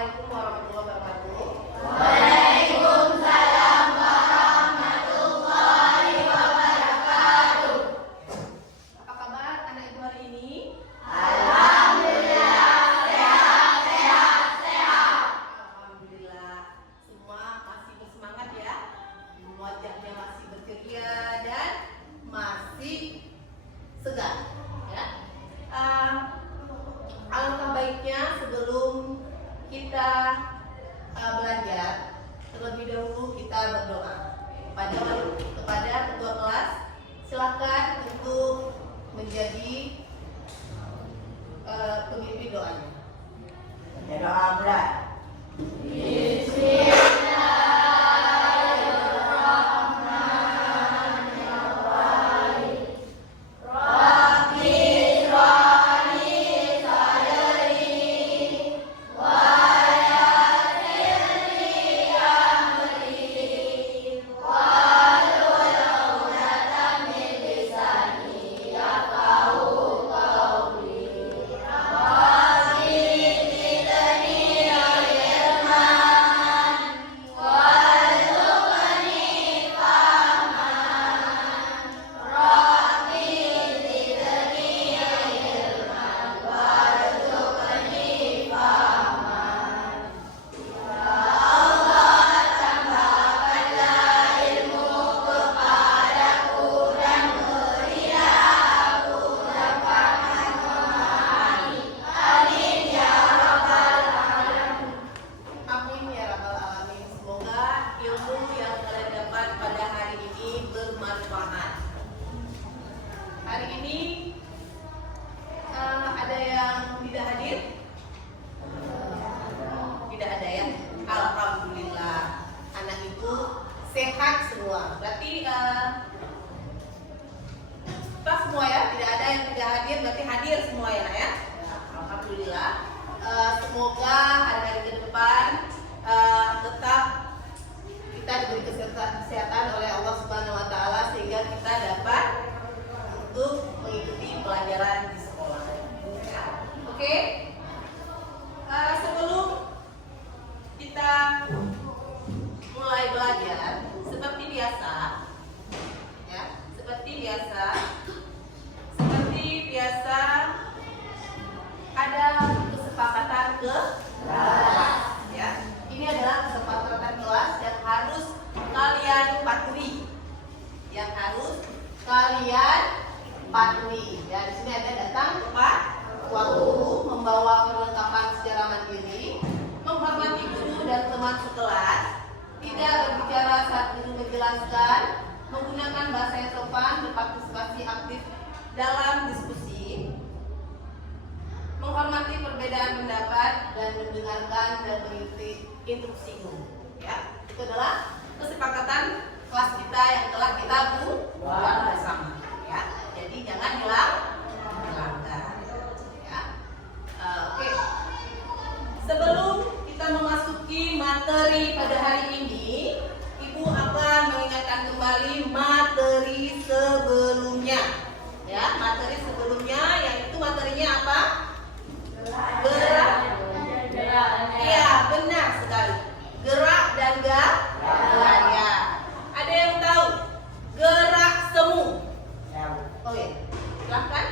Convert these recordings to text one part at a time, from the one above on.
Assalamualaikum warahmatullahi wabarakatuh. Waalaikumsalam warahmatullahi wabarakatuh. Apa kabar anak ibu hari ini? Alhamdulillah, sehat. Alhamdulillah, semua masih bersemangat ya. Wajahnya masih berceria dan masih segar ya. Alangkah baiknya sebelum kita belajar, terlebih dahulu kita berdoa kepada ketua kelas. Silakan untuk menjadi pemimpin doanya. Doa pula. Amin ya rabbal alamin. Semoga ilmu yang kalian dapat pada hari ini bermanfaat. Hari ini ada yang tidak hadir? Tidak ada ya. Alhamdulillah. Anak ibu sehat semua. Berarti pas semua ya. Tidak ada yang tidak hadir. Berarti hadir semua ya. Alhamdulillah. Semoga hari-hari ke depan tetap kita diberi kesehatan oleh Allah Subhanahu Wa Taala sehingga kita dapat untuk mengikuti pelajaran di sekolah. Oke? Sebelum kita mulai belajar, seperti biasa, ya, seperti biasa ada kesepakatan kelas, ya. Ini adalah kesepakatan kelas yang harus kalian patuhi, Dan di sini ada datang tepat waktu, membawa perlengkapan secara mandiri, menghormati guru dan teman sekelas, tidak berbicara saat guru menjelaskan, menggunakan bahasa yang sopan, berpartisipasi aktif dalam diskusi, menghormati perbedaan pendapat dan mendengarkan dan mengikuti instruksi guru. Ya, itu adalah kesepakatan kelas kita yang telah kita buat bersama. Ya, jadi jangan dilanggar. Ya, oke. Sebelum kita memasuki materi pada hari ini, Ibu akan mengingatkan kembali materi sebelumnya. Ya, materi sebelumnya yaitu materinya apa? Gerak. Iya, benar sekali. Gerak dan gaya. Ada yang tahu gerak semu? Oke, silahkan.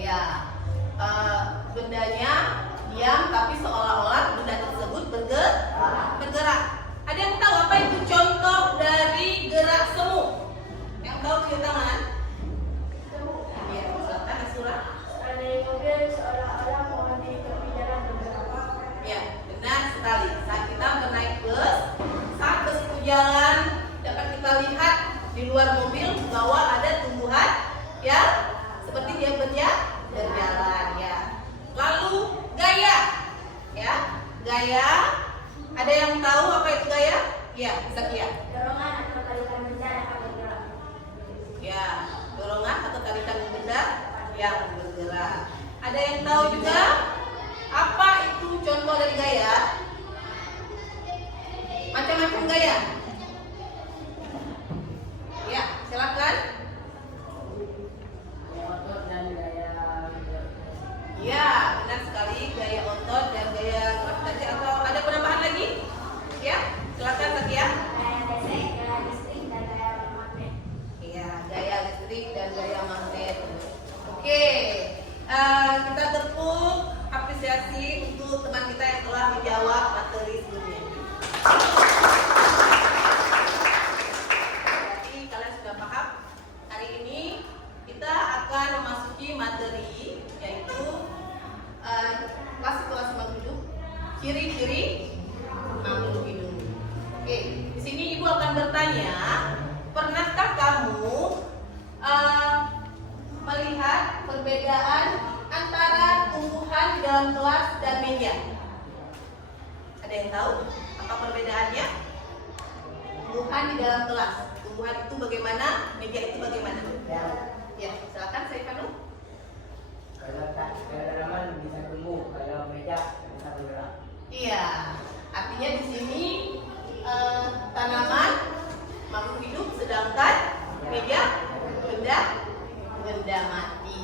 Ya, bendanya diam tapi seolah-olah benda tersebut bergerak. Ada yang tahu apa itu contoh dari gerak semu? Yang tahu tunjuk tangan? Ya, silakan Asura. Ya, benar sekali. Saat kita menaik bus, saat bus itu jalan, dapat kita lihat di luar mobil bahwa ada tumbuhan, ya, seperti dia berjalan, ya. Lalu gaya, ya, gaya. Ada yang tahu apa itu gaya? Ya, Zakia. Dorongan atau tarikan benda yang bergerak. Ya, dorongan atau tarikan benda yang bergerak. Ada yang tahu juga apa itu contoh dari gaya? Macam-macam gaya. Ya, silakan. Ya, kita tepuk apresiasi untuk teman kita yang telah menjawab materi sebelumnya. Jadi kalian sudah paham? Hari ini kita akan memasuki materi yaitu klasifikasi makhluk hidup, ciri-ciri makhluk hidup. Oke, di sini Ibu akan bertanya, pernahkah kamu melihat perbedaan antara tumbuhan di dalam kelas dan meja? Ada yang tahu apa perbedaannya? Tumbuhan di dalam kelas, tumbuhan itu bagaimana, meja itu bagaimana? Ya, silakan saya Kanu. Kalau tanaman bisa tumbuh, kalau meja bisa bergerak. Iya, artinya di sini tanaman makhluk hidup, sedangkan meja benda mati.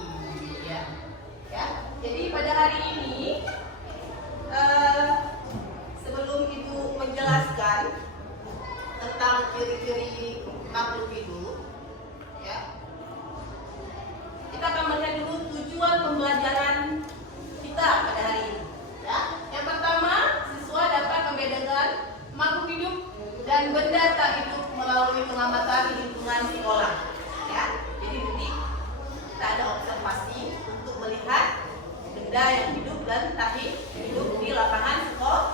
Ya. Jadi pada hari ini sebelum Ibu menjelaskan tentang ciri-ciri makhluk hidup, ya, kita akan melihat dulu tujuan pembelajaran kita pada hari ini. Ya. Yang pertama, siswa dapat membedakan makhluk hidup dan benda tak hidup melalui pengamatan lingkungan sekolah. Ya. Jadi nanti kita ada observasi untuk melihat benda yang hidup dan tak hidup di lapangan sekolah,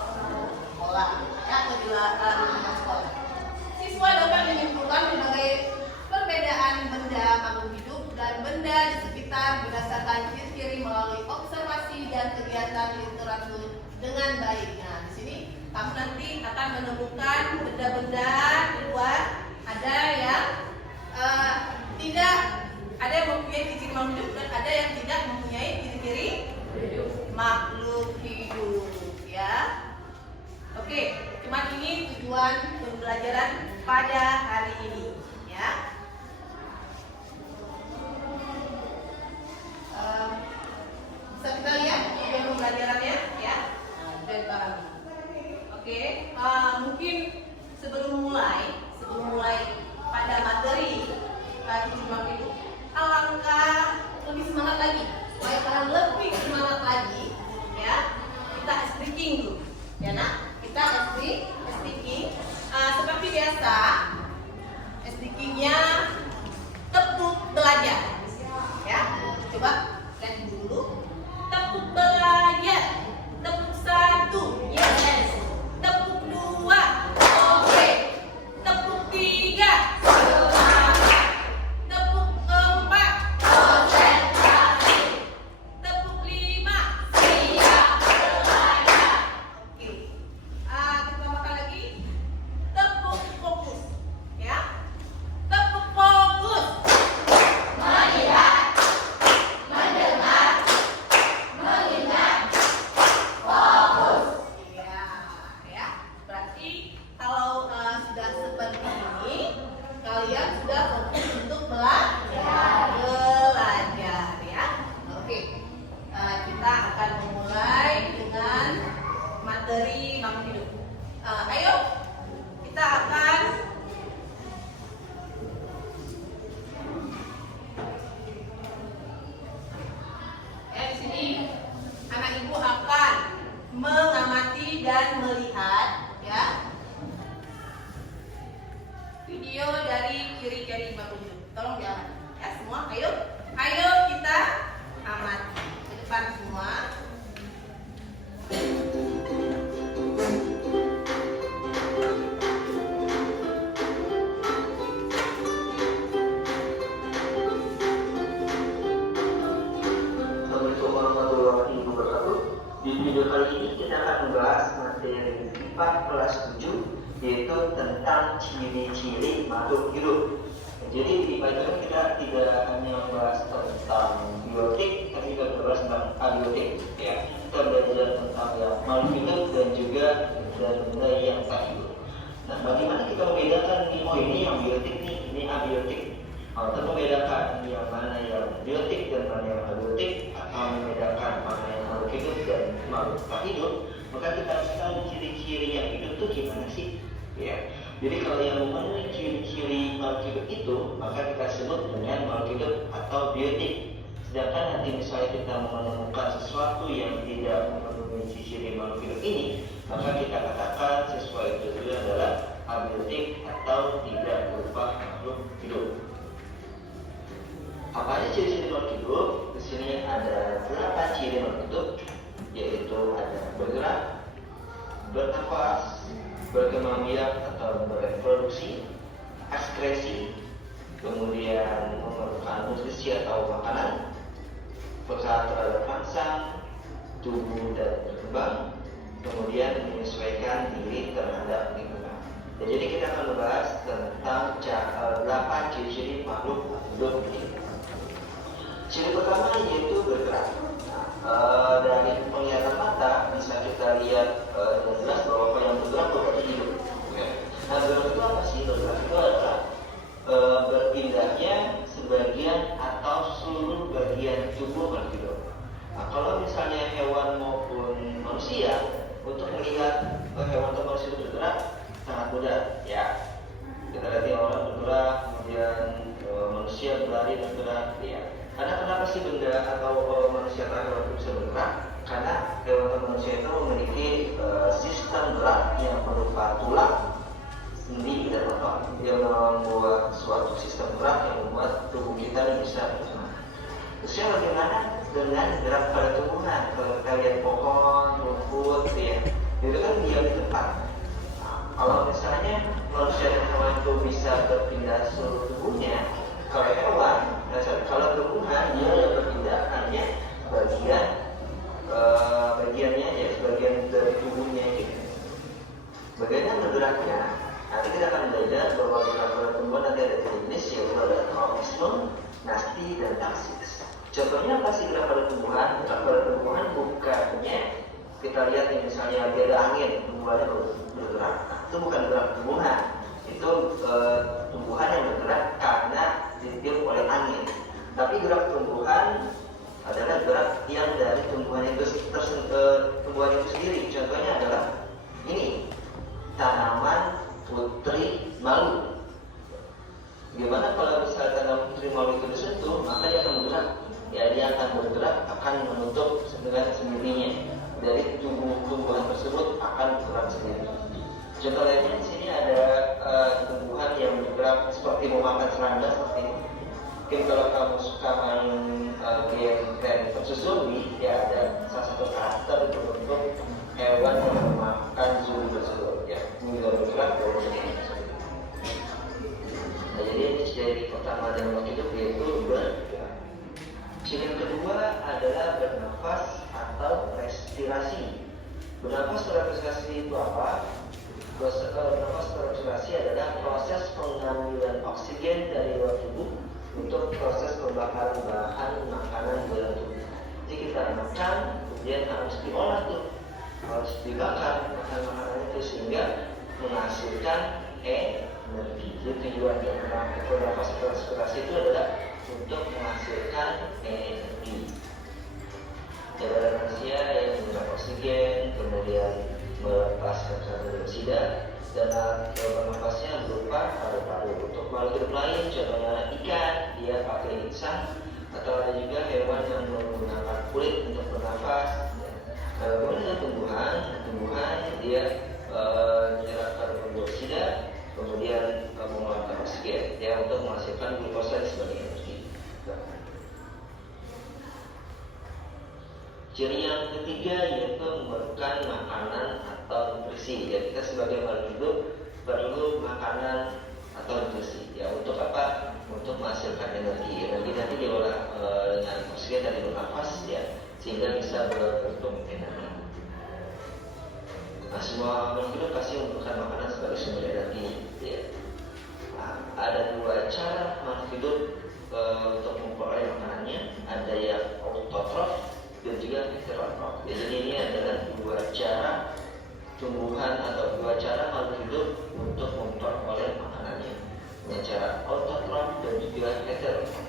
ya, atau di lingkungan sekolah. Siswa dapat menyimpulkan berbagai perbedaan benda makhluk hidup dan benda di sekitar berdasarkan ciri-ciri melalui observasi dan kegiatan literatur dengan baik. Nah, di sini kamu nanti akan menemukan benda-benda di luar, ada yang tidak, ada yang mempunyai ciri-ciri makhluk hidup dan ada yang tidak mempunyai ciri-ciri makhluk hidup, ya. Oke, cuma ini tujuan pembelajaran pada hari ini, ya. Bisa kita lihat tujuan pembelajarannya, ya. Dan pahami. Oke, mungkin sebelum mulai pada materi ciri makhluk hidup, alangkah lebih semangat lagi, supaya kalian lebih semangat lagi, ya. Kita speaking dulu, ya nak. Kita speaking. Seperti biasa, speakingnya tepuk belajar, ya. Coba lihat dulu. Tepuk belajar. Tepuk 1, yes. Tepuk 2, oke. Tepuk 3, semangat. Tepuk 4, konsentrasi. Tepuk 5, siap belajar. Oke. Kita tambahkan lagi. Tepuk fokus, ya. Tepuk fokus. Melihat, mendengar, mengingat, fokus. Iya, ya. Berarti kalau sudah seperti ini, kalian sudah fokus untuk belajar, ya. Oke. Kita akan memulai dengan materi makhluk hidup. Ayo, kita akan di sini anak ibu akan mengamati dan melihat, ya, video dari ciri-ciri makhluk hidup. Tolong diamati, ya semua. Ayo kita amati ke depan semua. Assalamualaikum warahmatullahi wabarakatuh. Di video kali ini kita akan membahas materi IPA kelas 7, yaitu tentang ciri-ciri makhluk hidup. Jadi di IPA itu kita tidak hanya membahas tentang biotik, tapi juga membahas tentang abiotik. Ya, kita belajar tentang yang makhluk hidup dan juga benda yang tak hidup. Nah, bagaimana kita membedakan ini yang biotik nih, ini abiotik? Untuk membedakan yang mana yang biotik dan mana yang abiotik, atau membedakan mana yang makhluk hidup dan makhluk tak hidup, maka kita harus tahu ciri-ciri yang hidup itu gimana sih, ya. Jadi kalau yang memenuhi ciri-ciri makhluk hidup itu, maka kita sebut dengan makhluk hidup atau biotik. Sedangkan nanti misalnya kita menemukan sesuatu yang tidak memenuhi ciri makhluk hidup ini, maka kita katakan siswa itu adalah abiotik atau tidak berupa makhluk hidup. Apa aja ciri-ciri makhluk hidup? Di sini ada 8 ciri makhluk hidup, yaitu ada bergerak, bernafas, berkembang biak atau bereproduksi, ekskresi, kemudian memerlukan nutrisi atau makanan, peka terhadap rangsang, tubuh dan berkembang, kemudian menyesuaikan diri terhadap lingkungan. Jadi kita akan membahas tentang 8 ciri-ciri makhluk hidup ini. Ciri pertama yaitu bergerak. Dari penglihatan mata bisa kita lihat dengan jelas bahwa apa yang bergerak berarti hidup. Nah, bergerak itu apa sih? Bergerak itu adalah berpindahnya sebagian atau seluruh bagian tubuh makhluk hidup. Nah, kalau misalnya hewan maupun manusia, untuk melihat hewan atau manusia bergerak sangat mudah, ya. Kita lihat orang bergerak, kemudian manusia berlari bergerak, ya. Karena kenapa sih benda atau manusia atau hewan itu bisa bergerak? Karena hewan atau manusia itu memiliki sistem gerak yang berupa tulang, sendi dan otot yang membuat suatu sistem gerak yang membuat tubuh kita bisa bergerak. Terusnya bagaimana dengan gerak pada tumbuhan? Kalau kita lihat pohon, rumput, ya, itu kan diam di tempat. Nah, kalau misalnya manusia dan hewan itu bisa berpindah seluruh tubuhnya, kalau hewan, kalau tumbuhan dia yang berpindah hanya bagiannya ya, sebagian dari tubuhnya gitu. Bagaimana bergeraknya? Nanti kita akan belajar bahwa gerak pada tumbuhan nanti ada 3 jenis, yaitu ada tropisme, nasti, dan taksis. Contohnya apa sih gerak pada tumbuhan? Gerak pada tumbuhan bukannya kita lihat yang misalnya lagi ada angin, tumbuhannya bergerak. Nah, itu bukan gerak tumbuhan, itu tumbuhan yang bergerak karena ditiup oleh angin. Tapi gerak tumbuhan adalah gerak yang dari tumbuhan itu sendiri. Contohnya adalah ini, tanaman putri malu. Gimana kalau misalnya tanaman putri malu itu disentuh, maka dia akan bergerak. Ya, dia akan bergerak, akan menutup dengan sendirinya. Dari tumbuhan tersebut akan bergerak sendiri. Contoh lainnya di sini ada tumbuhan yang bergerak seperti memakan serangga seperti ini. Mungkin kalau kamu suka main game Plants vs Zombie, ya ada salah satu karakter itu bentuk hewan yang memakan zombie tersebut. Ya, ini bergerak dari sini. Nah, jadi ini ciri pertama dari makhluk hidup yaitu bergerak. Ciri yang kedua adalah bernafas atau respirasi. Bernafas atau respirasi itu apa? Bernafas atau respirasi adalah proses pengambilan oksigen dari luar tubuh untuk proses pembakaran bahan makanan di dalam tubuh. Jadi kita makan, kemudian harus diolah tuh, harus dibakar makanan itu sehingga menghasilkan energi. Jadi tujuannya bernafas atau respirasi itu adalah untuk menghasilkan energi. Pada manusia yang menggunakan oksigen, kemudian melepaskan karbon dioksida, dan bernafasnya berupa paru-paru. Untuk makhluk hidup lain, contohnya ikan, dia pakai insang, atau ada juga hewan yang menggunakan kulit untuk bernafas. Kemudian tumbuhan dia menyerap karbon dioksida, kemudian mengeluarkan oksigen, ya, untuk menghasilkan glukosa sebagai energi. Ciri yang ketiga yaitu memerlukan makanan atau nutrisi. Ya, kita sebagai makhluk hidup perlu makanan atau nutrisi. Ya, untuk apa? Untuk menghasilkan energi. Energi nanti diolah dengan oksigen dari bernafas, ya, sehingga bisa berbentuk energi. Nah, semua makhluk hidup pasti membutuhkan makanan sebagai sumber energi. Ya. Nah, ada 2 cara makhluk hidup untuk memperoleh makanannya. Ada yang autotrof dan juga heterotrof. Jadi ini adalah 2 cara tumbuhan atau 2 cara makhluk hidup untuk memperoleh makanannya. Dengan cara autotrof dan juga heterotrof.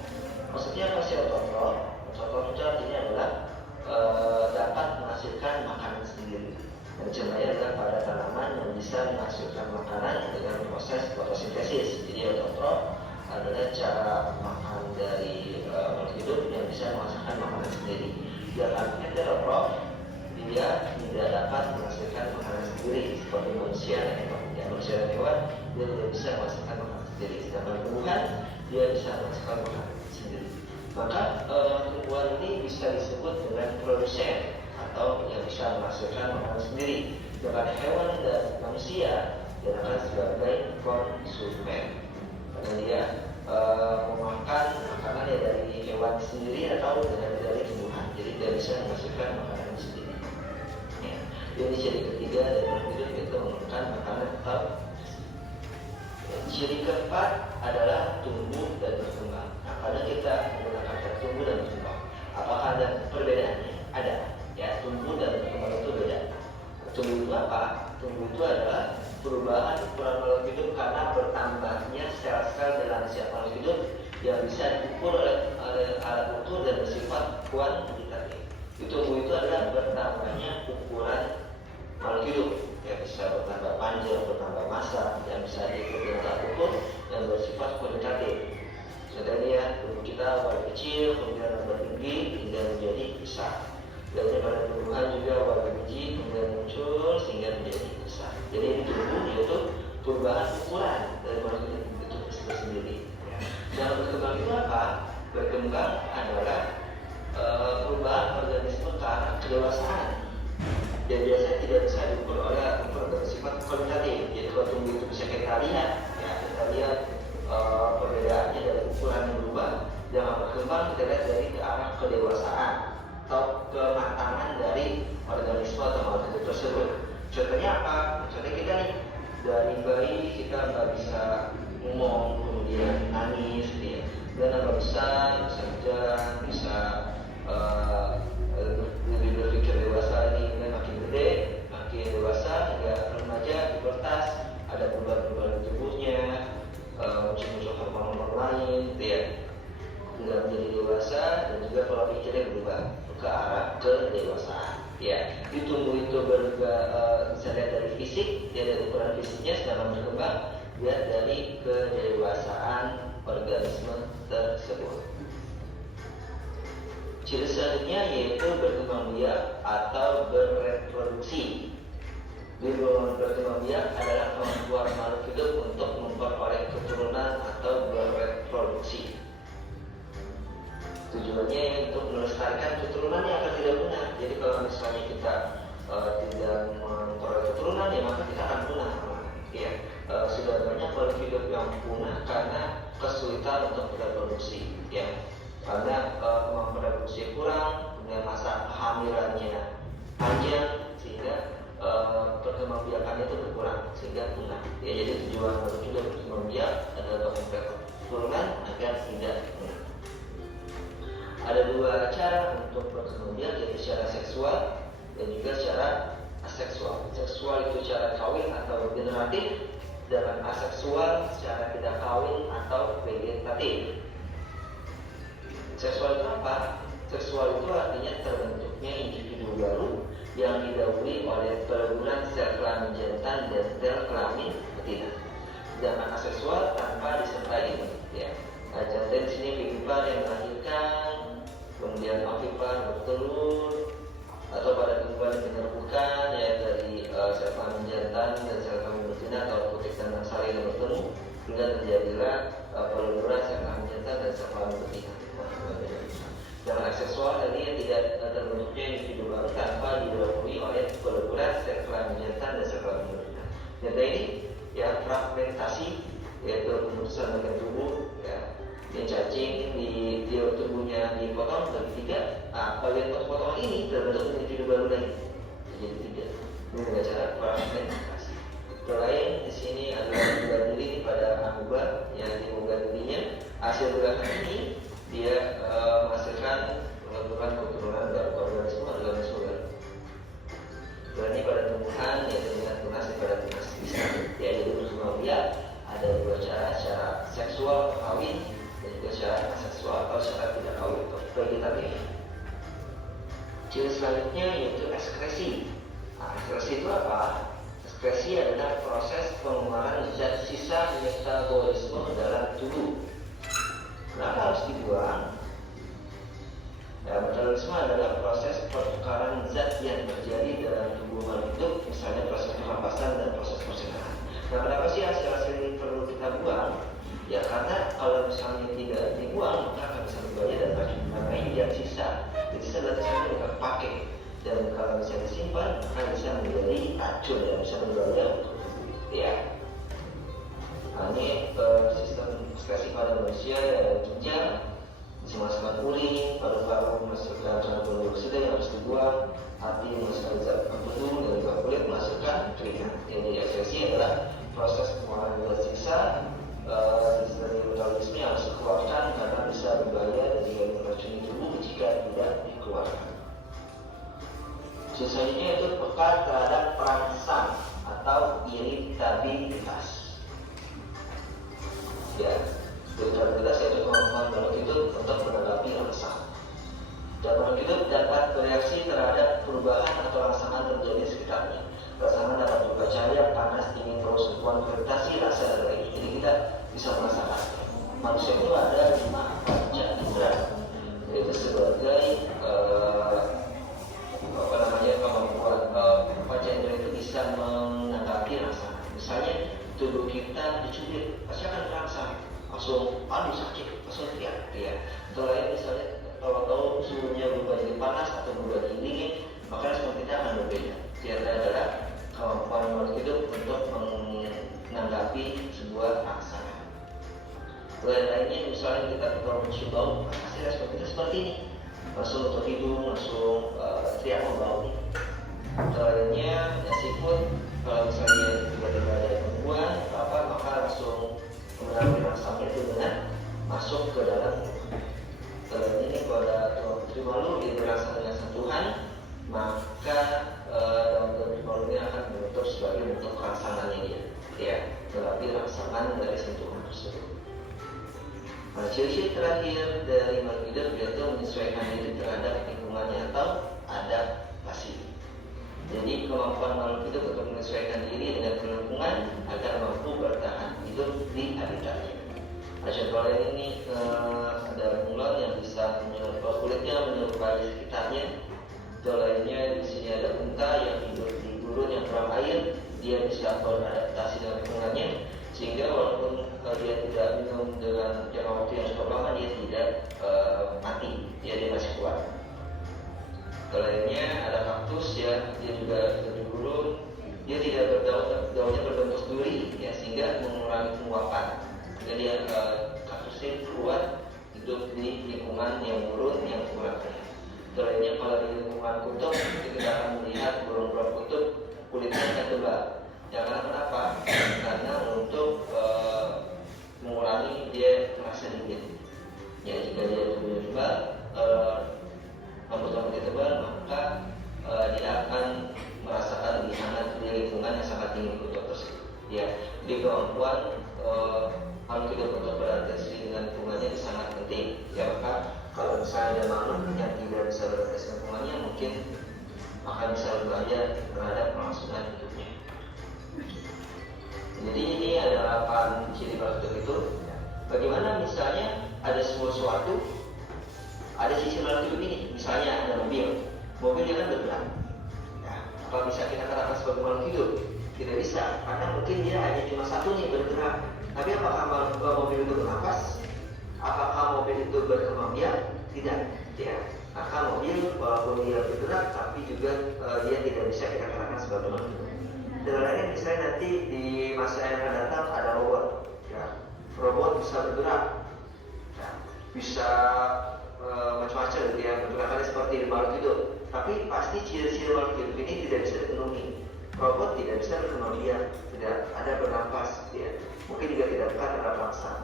Maksudnya apa sih autotrof? Autotrof itu artinya adalah dapat menghasilkan makanan sendiri. Dan contohnya adalah pada tanaman yang bisa menghasilkan makanan dengan proses fotosintesis. Jadi autotrof adalah cara makan dari makhluk hidup yang bisa menghasilkan makanan sendiri. Yang artinya heterotrof, dia tidak dapat menghasilkan makanan sendiri seperti manusia dan hewan. Ya, manusia dan hewan dia tidak bisa menghasilkan makanan sendiri. Sedangkan tumbuhan dia bisa menghasilkan makanan sendiri. Maka tumbuhan ini bisa disebut dengan produsen atau yang bisa menghasilkan makanan sendiri. Sedangkan hewan dan manusia dianggap sebagai konsumen karena dia memakan makanan ya dari hewan sendiri atau dari tumbuhan, jadi dia bisa menghasilkan makanan sendiri. Ya. Jadi ciri ketiga dari makhluk hidup itu memakan makanan atau ya. Ciri keempat adalah tumbuh dan berkembang. Nah, kadang kita menggunakan kata tumbuh dan berkembang. Apakah ada perbedaannya? Ada. Ya, tumbuh dan berkembang itu beda. Tumbuh itu apa? Tumbuh itu adalah perubahan ukuran makhluk hidup karena bertambahnya sel-sel dalam siap makhluk hidup yang bisa diukur oleh alat ukur dan bersifat kuantitatif. Tumbuh itu adalah bertambahnya ukuran makhluk hidup yang bisa bertambah panjang, bertambah massa, yang bisa diukur dengan alat ukur yang bersifat kuantitatif. Contohnya tubuh kita awal kecil, kemudian bertinggi hingga menjadi besar. Dan pada tumbuhan juga awal biji kemudian muncul sehingga menjadi besar. Jadi ini tumbuh yaitu perubahan ukuran dari makhluk itu sendiri. Dan berkembang itu apa? Berkembang adalah perubahan organisme ke arah kedewasaan. Dan biasanya tidak bisa diukur oleh ukur bersifat kualitatif. Jadi kalau tumbuh itu bisa kita lihat, ya kita lihat perbedaannya dari ukuran yang berubah. Jangan berkembang kita lihat dari ke arah kedewasaan atau kematangan dari organisme atau makhluk hidup tersebut. Contohnya apa? Contohnya kita nih dari bayi kita nggak bisa ngomong, kemudian nangis, ya. Dan nambah besar, bisa berjalan, bisa lebih berpikir dewasa ini, dan makin gede, makin dewasa hingga remaja, pubertas, ada perubahan-perubahan di tubuhnya, muncul-muncul hormon-hormon lain, ya. Hingga menjadi dewasa dan juga pola pikirnya berubah ke arah kedewasaan. Ya, di tumbuh itu bisa lihat dari fisik, dia dari ukuran fisiknya, sedangkan berkembang lihat dari kedewasaan organisme tersebut. Ciri selanjutnya yaitu berkembang biak atau bereproduksi. Berkembang biak adalah kemampuan makhluk hidup untuk memperoleh keturunan atau bereproduksi. Tujuannya untuk melestarikan keturunan yang akan tidak punah. Jadi kalau misalnya kita tidak memperoleh keturunan, ya maka kita akan punah. Ya, sudah banyak makhluk hidup yang punah karena kesulitan untuk bereproduksi. Ya, karena kemampuan reproduksi kurang, kemudian masa kehamilannya panjang sehingga perkembangbiakannya itu berkurang sehingga punah. Ya, jadi tujuan makhluk hidup berkembang biak adalah memperoleh keturunan agar tidak punah. Ada dua cara untuk berkembang biak, yaitu secara seksual dan juga secara aseksual. Seksual itu secara kawin atau generatif, dan aseksual secara tidak kawin atau vegetatif. Seksual itu apa? Seksual itu artinya terbentuknya individu baru yang didahului oleh peleburan sel kelamin jantan dan sel kelamin betina. Sedangkan aseksual tanpa disertai ini. Ya. Nah, jantan di sini vivipar yang melahirkan, kemudian ovipar bertelur, atau pada tumbuhan yang menyerbukan ya dari sel kelamin jantan dan sel kelamin betina atau putik dan saling bertemu hingga terjadilah peleburan sel kelamin jantan dan sel kelamin betina. Dengan aseksual tadi yang tidak terbentuknya individu baru tanpa didahului oleh peleburan sel kelamin jantan dan sel kelamin betina. Data ini ya fragmentasi, yaitu pemutusan bagian tubuh ya. Yang cacing di tubuhnya dipotong menjadi tiga. Nah, bagian potongan ini terbentuk individu baru lagi jadi tiga. Ini dengan cara fragmentasi. Selain di sini adalah bulan diri pada amuba yang di bulan dirinya hasil gerakan ini dia menghasilkan pembentukan keturunan dari organisme baru. Berarti pada tumbuhan yaitu dengan tunas pada tunas bisa. Ya, jadi berkembang biak ada dua cara, secara seksual kawin dan juga secara aseksual atau secara tidak kawin atau vegetatif. Ciri selanjutnya yaitu ekskresi. Nah, ekskresi itu apa? Ekskresi adalah proses pengeluaran zat sisa metabolisme dalam tubuh. Kenapa harus dibuang? metabolisme adalah proses pertukaran zat yang terjadi dalam tubuh makhluk hidup, misalnya proses pernapasan dan proses pencernaan. Nah, kenapa sih hasil-hasil ini perlu kita buang? Ya karena kalau misalnya tidak dibuang, maka akan bisa berbahaya dan racun. Makanya dia sisa. Jadi sisa berarti saya tidak pakai. Dan kalau bisa disimpan, maka bisa menjadi racun dan bisa berbahaya. Ya. Nah, ini sistem ekskresi pada manusia ya, ginjal bisa masukkan urin, paru-paru masukkan karbon dioksida yang harus dibuang, hati masukkan zat pembunuh, dan juga kulit masukkan keringat. Jadi ekskresi adalah proses pengeluaran zat sisa dari metabolisme yang harus dikeluarkan karena bisa berbahaya dan juga meracuni tubuh jika tidak dikeluarkan. Selanjutnya itu pekat terhadap perangsang atau iritabilitas. Ya, iritabilitas yaitu kemampuan makhluk hidup untuk menanggapi rangsang. Dan makhluk hidup dapat bereaksi terhadap perubahan atau rangsangan terjadi di sekitarnya. Rangsangan dapat berupa cahaya, panas, dingin, terus berubah, vegetasi, rasa, dan lain-lain. Jadi kita bisa merasakan. Manusia itu ada 5 panca indera, yaitu sebagai kemampuan panca indera itu bisa menanggapi rangsangan. Misalnya tubuh kita dicubit, pasti akan terangsang, langsung aduh sakit, langsung teriak. Ya. Selain misalnya kalau tahu suhunya berubah jadi panas atau berubah jadi dingin, maka respon kita akan berbeda. Dia adalah kemampuan makhluk hidup untuk menanggapi sebuah rangsangan. Lain-lainnya misalnya kita terlalu mencium bau, pasti respon kita seperti ini, langsung untuk hidung, langsung teriak membau. Lainnya seafood, kalau misalnya tiba-tiba ada gangguan maka langsung menanggapi rangsangnya itu dengan masuk ke dalam. Ini pada tuan putri malu dia berangsang dengan sentuhan, maka dalam putri malu ini akan menutup sebagai bentuk rangsangannya dia. Ya, tetapi rangsangan dari sentuhan tersebut. Nah, ciri-ciri terakhir dari makhluk hidup yaitu menyesuaikan diri terhadap lingkungannya atau adaptasi. Jadi kemampuan makhluk hidup untuk menyesuaikan diri dengan lingkungan agar mampu bertahan hidup di habitatnya. Contohnya ini ada bunglon yang bisa kulitnya menyerupai sekitarnya. Lainnya di sini ada unta yang hidup di gurun yang kurang air, dia bisa beradaptasi dengan lingkungannya sehingga walaupun dia tidak minum dengan jangka waktu yang cukup lama, dia tidak mati, dia masih kuat. Lainnya ada kaktus ya, dia juga hidup di gurun, dia tidak berdaun, daunnya berbentuk duri ya, sehingga mengurangi penguapan. Jadi kaktusnya kuat hidup di lingkungan yang gurun yang kurang air. Lainnya kalau di lingkungan kutub kita akan melihat burung-burung kutub kulitnya akan tebal. Ya karena kenapa? Karena untuk mengurangi dia merasa dingin. Ya jika dia tebal, rambut-rambutnya tebal, maka dia akan merasakan lebih hangat di lingkungan yang sangat dingin kutub tersebut. Ya, di kemampuan makhluk hidup untuk beradaptasi dengan lingkungannya itu sangat penting. Ya maka kalau misalnya ada makhluk yang tidak bisa beradaptasi dengan lingkungannya, mungkin akan bisa berbahaya terhadap kelangsungan hidupnya. Jadi ini adalah 8 ciri makhluk hidup itu. Bagaimana misalnya ada sebuah sesuatu, ada sisi makhluk hidup ini, misalnya ada mobil dia kan bergerak. Ya, kalau bisa kita katakan sebagai makhluk hidup, tidak bisa, karena mungkin dia hanya cuma satu nih bergerak. Tapi apakah mobil itu bernafas? Apakah mobil itu berkembang biak? Tidak. Ya, maka mobil walaupun dia bergerak, tapi juga dia tidak bisa kita katakan sebagai makhluk hidup. Dan lainnya misalnya nanti di masa yang akan datang ada robot. Ya, robot bisa bergerak, ya, bisa macam-macam gitu ya, bergerakannya seperti makhluk hidup. Tapi pasti ciri-ciri makhluk hidup ini tidak bisa dipenuhi. Robot tidak bisa berkembang biak, tidak ada bernafas, ya. Mungkin juga tidak akan ada paksa.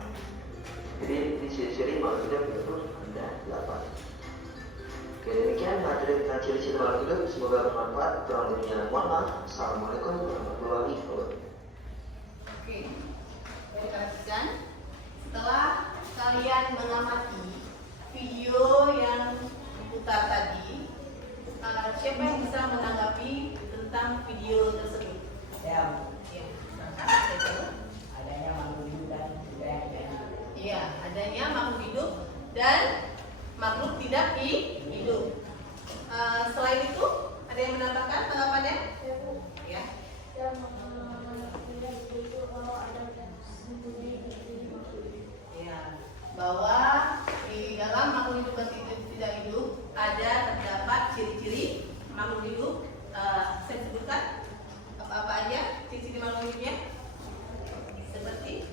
Jadi di ciri-ciri makhluk hidup itu ada 8. Oke, demikian materi tentang ciri-ciri makhluk hidup. Semoga bermanfaat. Kurang lebihnya mohon maaf. Assalamualaikum warahmatullahi wabarakatuh. Oke, baik perhatikan. Setelah kalian mengamati video yang diputar tadi, siapa yang bisa menanggapi tentang video tersebut? Ya, adanya makhluk hidup dan tidak hidup. Iya, adanya makhluk hidup dan makhluk tidak hidup. ciri-ciri makhluk hidup. Saya sebutkan apa aja ciri-ciri makhluk hidupnya. Seperti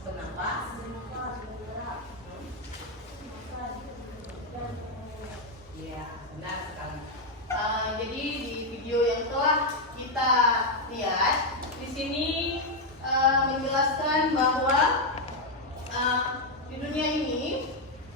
bernafas, ya benar sekali. Jadi di video yang telah kita lihat di sini menjelaskan bahwa di dunia ini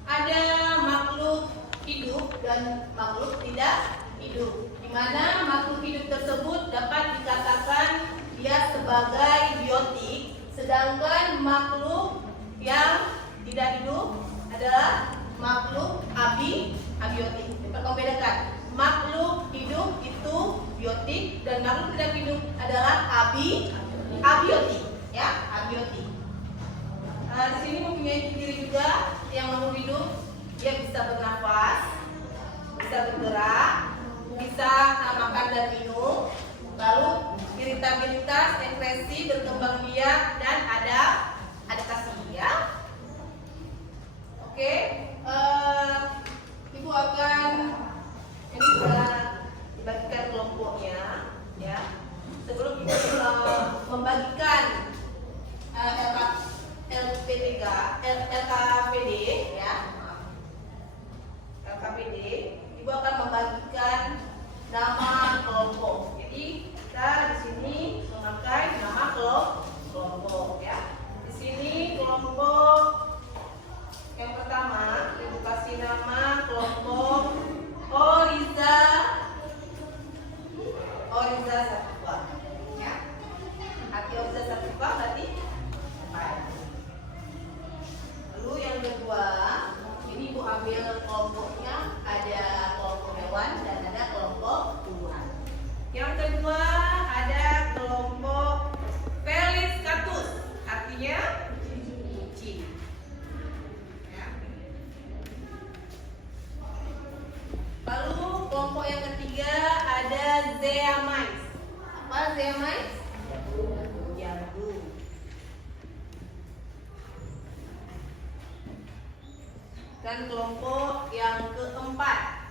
ada makhluk hidup dan makhluk tidak hidup, di mana makhluk hidup tersebut dapat dikatakan dia sebagai biotik, sedangkan makhluk yang tidak hidup adalah makhluk abiotik. Dapat kau bedakan, makhluk hidup itu biotik dan makhluk tidak hidup adalah abiotik, ya, abiotik. Di sini mempunyai ciri juga yang makhluk hidup, dia bisa bernafas, bisa bergerak, bisa makan dan minum, lalu iritabilitas, ekspresi, berkembang biak, dan adaptasi, ya. Oke, Ibu akan ini sudah dibagikan kelompoknya, ya. Sebelum Ibu membagikan LKPD, ya, LKPD, Ibu akan membagikan nama kelompok. Jadi kita di sini memakai nama kelompok, ya. Di sini kelompok yang pertama, Ibu kasih nama kelompok Oriza Satwa, ya. Arti Oriza Satwa berarti baik. Lalu yang kedua, ini Ibu ambil kelompoknya, ada kelompok hewan dan ada kelompok tumbuhan. Yang kedua ada kelompok Feliscatus, artinya kucing. Ya. Lalu kelompok yang ketiga ada Zeamais. Apa Zeamais? Jambu. Dan kelompok yang keempat,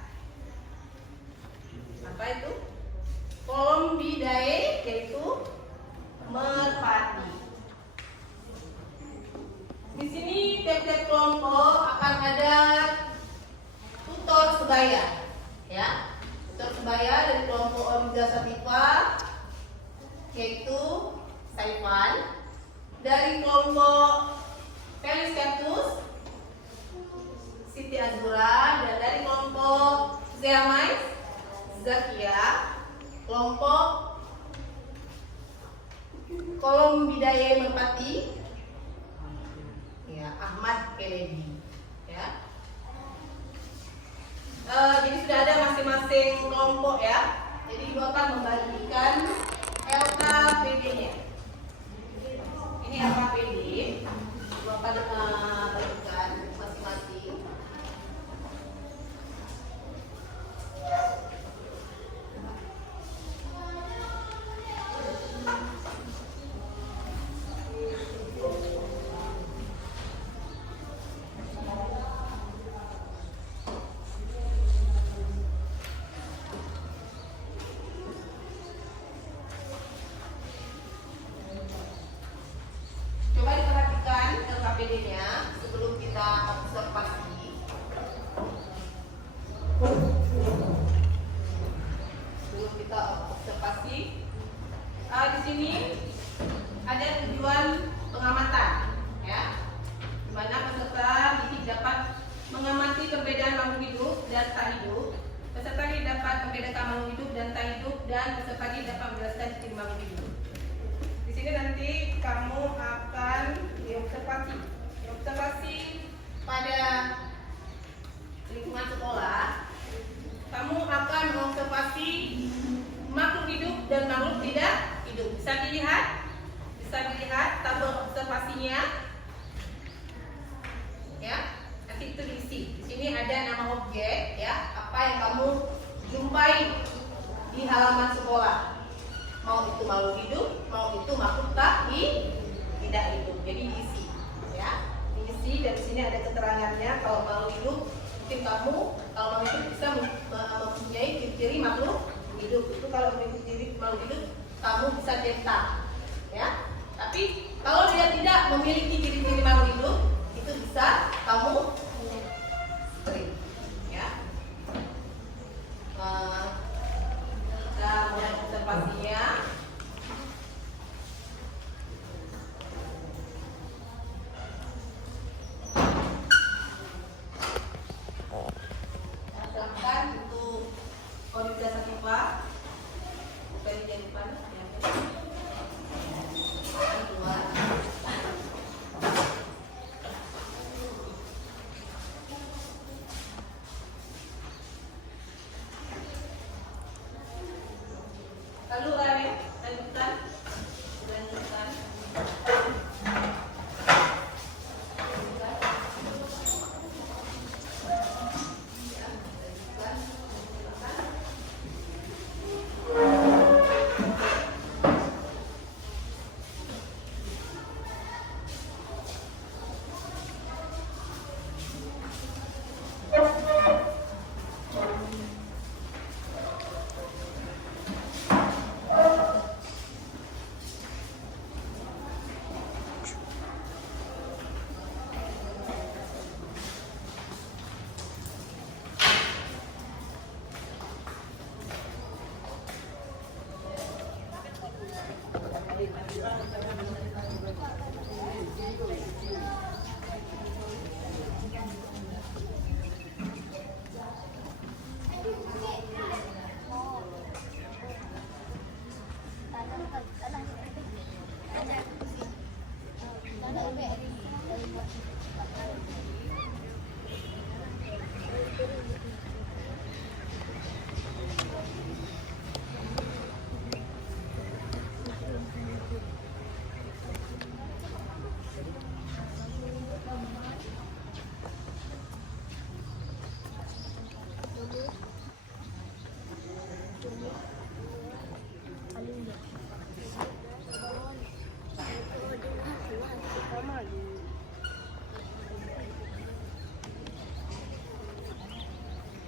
apa itu? Columbidae, yaitu merpati. Di sini tiap-tiap kelompok akan ada tutor sebaya, ya. Tutor sebaya dari kelompok Oriza Sativa, yaitu Saifan. Dari kelompok Feliscatus, Siti Azura, dan dari kelompok Zeamais, Zakia. Kelompok Columbidae merpati, ya, Ahmad Keledi, ya. Jadi sudah ada masing-masing kelompok, ya. Jadi Ibu akan membagikan LKPD-nya. Ini LKPD, Ibu akan bagikan masing-masing. Coba diperhatikan LKPD-nya sebelum kita observasi. Di sini ada tujuan pengamatan, ya, di mana peserta didik dapat mengamati perbedaan makhluk hidup dan tak hidup. Peserta didik dapat membedakan makhluk hidup dan tak hidup, dan peserta didik dapat menjelaskan ciri makhluk hidup. Di sini nanti kamu akan diobservasi pada lingkungan sekolah. Kamu akan mengobservasi makhluk hidup dan makhluk tidak hidup. Bisa dilihat tabel observasinya, ya. Nanti itu diisi. Di sini ada nama objek, ya. Apa yang kamu jumpai di halaman sekolah. Mau itu makhluk hidup, mau itu makhluk tidak hidup. Jadi diisi, ya. Diisi, dan di sini ada keterangannya kalau makhluk hidup Mungkin kamu kalau mau hidup bisa mempunyai ciri-ciri makhluk hidup. Itu kalau memiliki ciri makhluk hidup, kamu bisa cetak, ya. Tapi kalau dia tidak memiliki ciri-ciri makhluk hidup, itu bisa kamu strip, ya. Kita mulai observasinya. Silakan untuk Olimpia Sakifa, bukan di depan, ya. Dua. Lalu lanjutkan.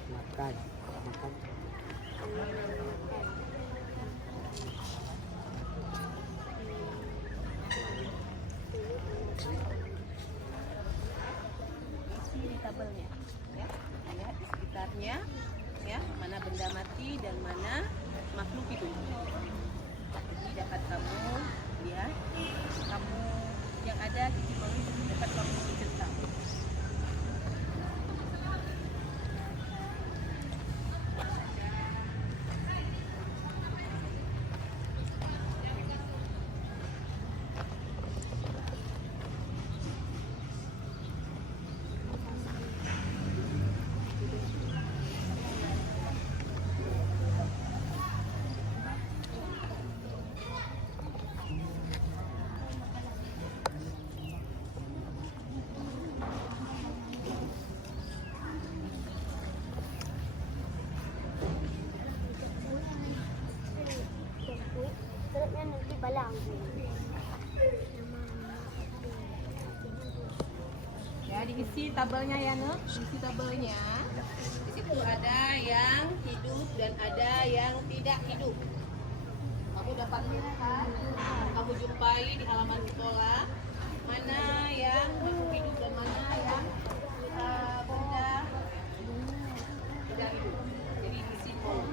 Makan. Isi di tabelnya, ya, lihat di sekitarnya, ya, mana benda mati dan mana makhluk hidup. Jadi dapat kamu lihat, kamu yang ada di bawah dapat kamu cetak. Ya, diisi tabelnya ya, Nuk. Diisi tabelnya. Di situ ada yang hidup dan ada yang tidak hidup. Kamu dapat lihat, kamu jumpai di halaman sekolah mana yang hidup dan mana yang benda tidak hidup. Jadi diisi kolom.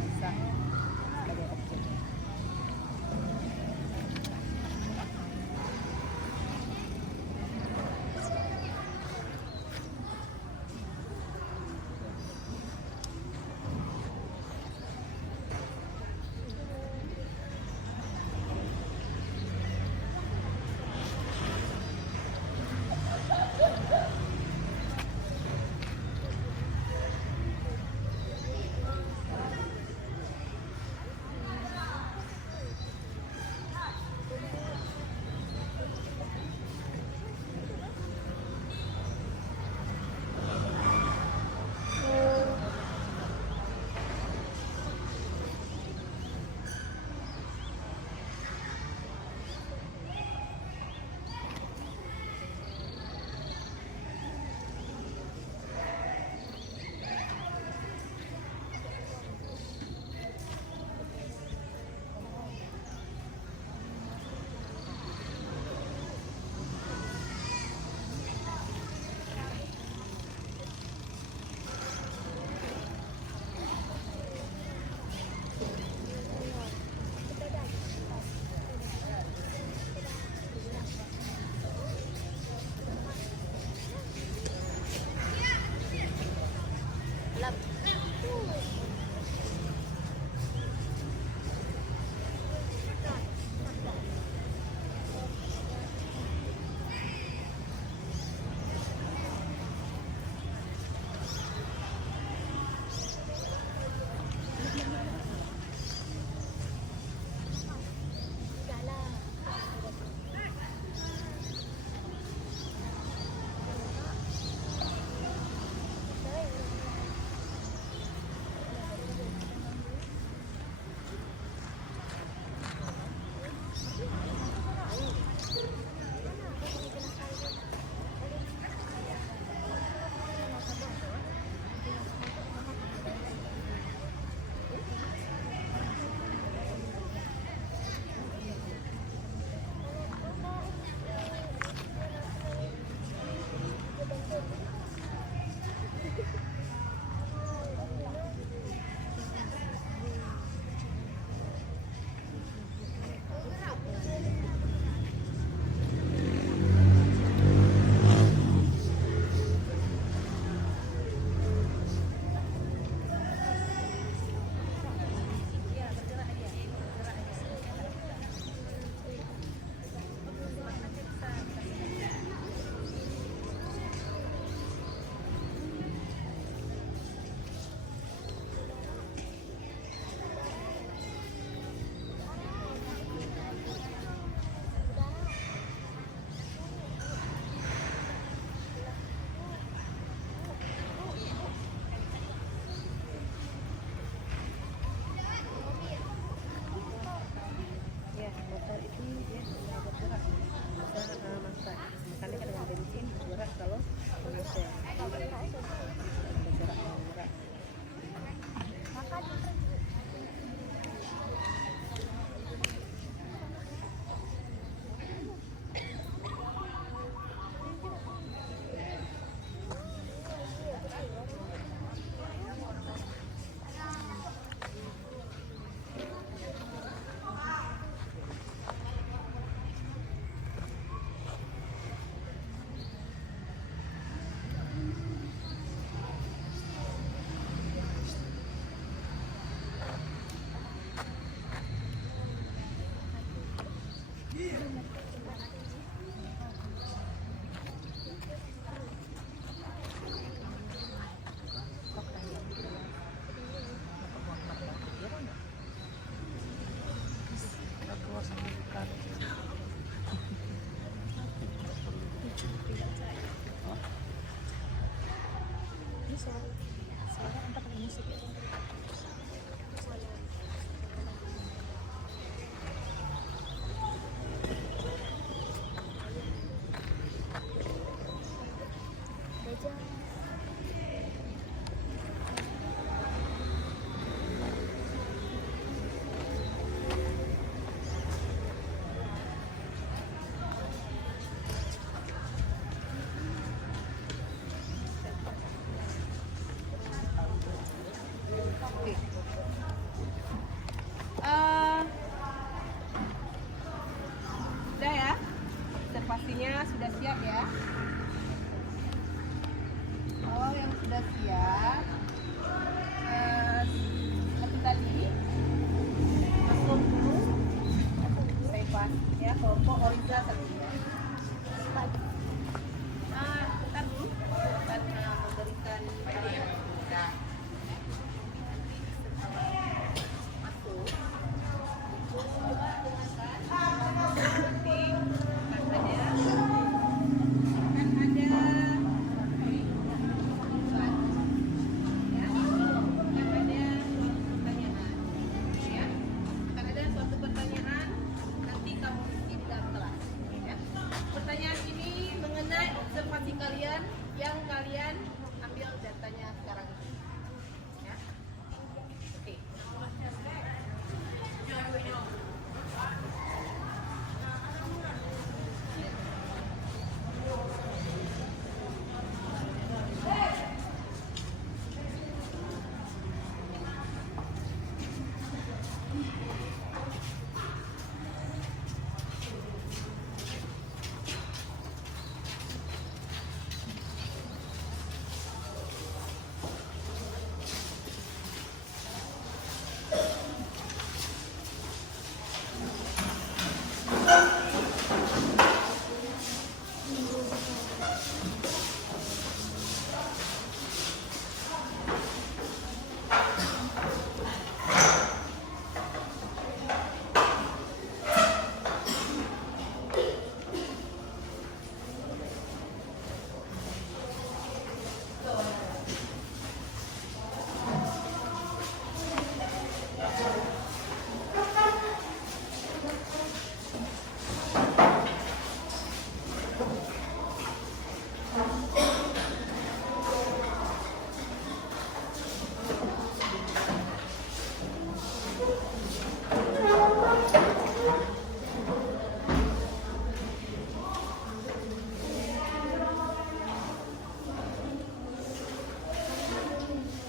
bisa sebagai objek. Sudah ya, observasinya sudah siap ya. Oh, yang sudah siap. Seperti tadi, masuk dulu. Saya pas ya, kelompok Oriza tadi ya. Bentar dulu, akan memberikan ya. Masuk. Coba gunakan. Nanti akan ada suatu pertanyaan nanti kamu isi di dalam kelas ya. Pertanyaan ini mengenai observasi kalian yang kalian ambil datanya sekarang ini ya. Oke.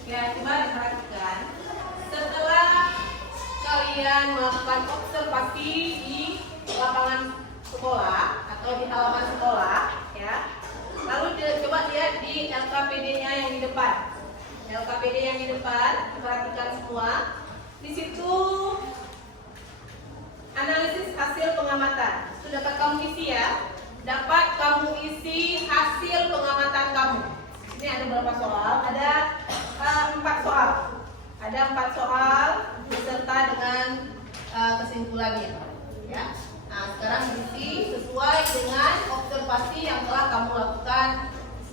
Ya, coba diperhatikan. Setelah kalian melakukan observasi di lapangan sekolah atau di halaman sekolah, ya, lalu coba lihat di LKPD-nya yang di depan. LKPD yang di depan, perhatikan semua. Di situ analisis hasil pengamatan. Itu dapat kamu isi ya. Dapat kamu isi hasil pengamatan kamu. Ini ada berapa soal? Ada 4 soal. Ada 4 soal beserta dengan kesimpulannya. Ya. Nah, sekarang diisi sesuai dengan observasi yang telah kamu lakukan